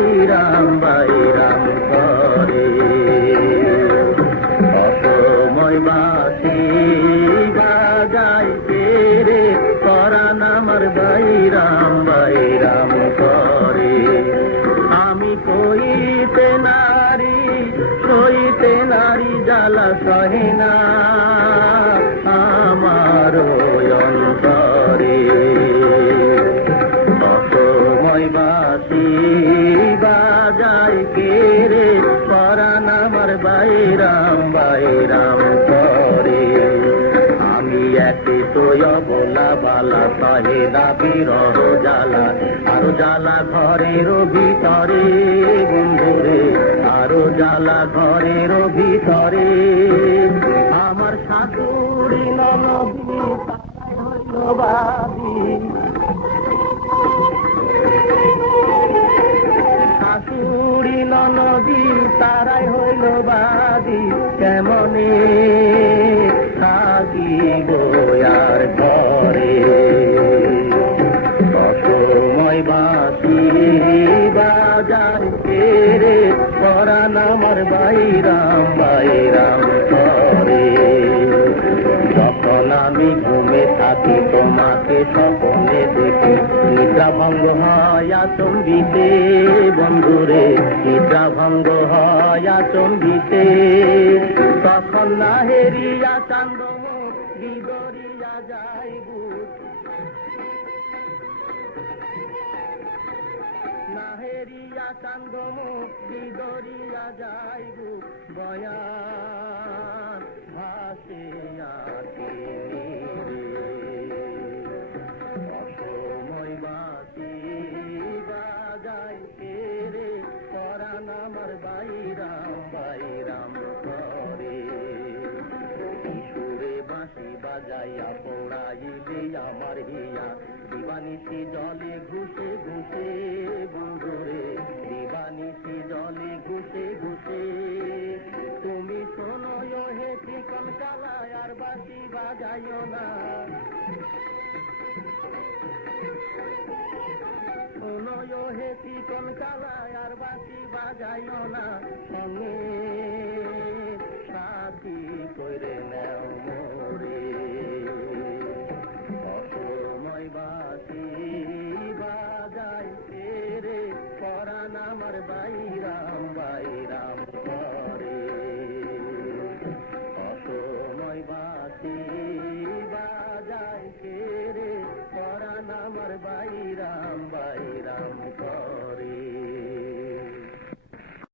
বাইরাম বাইরাম করে অসময় বাসি বাজাইতে রে পরাণ আমার বাইরাম বাইরাম করে আমি কইতে নারী জ্বালা সহে না আমার অন্তরে অসময় বাসি বাজাই কে রে পরাণ আমার বাইরাম বাইরাম করে আমি একে তোয় বোলা বালা সহে না বিরহ জ্বালা আরো জ্বালা ঘরের ভিতরে বন্ধুরে আরো জ্বালা ঘরের ভিতরে আমার শাশুড়ি ননদি হইল বাদী শাশুড়ি ননদি তারাই হইল বাদী কেমনে থাকি গোয়ার ঘরে অসময় বাসি বাজার রে পরাণ আমার বাইরাম বাইরাম করে যখন আমি ঘুমে থাকি তোমাকে স্বপ্নে দেখি নিদ্রা ভঙ্গ হয় চম্বিতে বন্ধুরে নিদ্রা ভঙ্গ হয় চম্বিতে তখন না হেরিয়া চান্দ বিদরিয়া যাইব না হেরিয়া চান্দ বিদরিয়া যাইব বয়ান ভাসে আসে অসময় বাসি বাজাইতে রে পরাণ আমার বাইরাম বাইরাম করে কিশোরে বাঁশি বাজাইয়া পড়াইলে আমার হিয়া দিবানিশি জলে ঘুষে ঘুষে বন্ধুরে দিবানিশি জলে ঘুষে ঘুষে তুমি শোনো হে চিকন কালায় আর বাঁশি বাজাইও না শোনো হে চিকন কালায় আর বাঁশি বাজাইও না সঙ্গে সাথী করে নেও মোরে অসময় বাসি বাজাইতে রে পরাণ আমার বাইরাম বাইরাম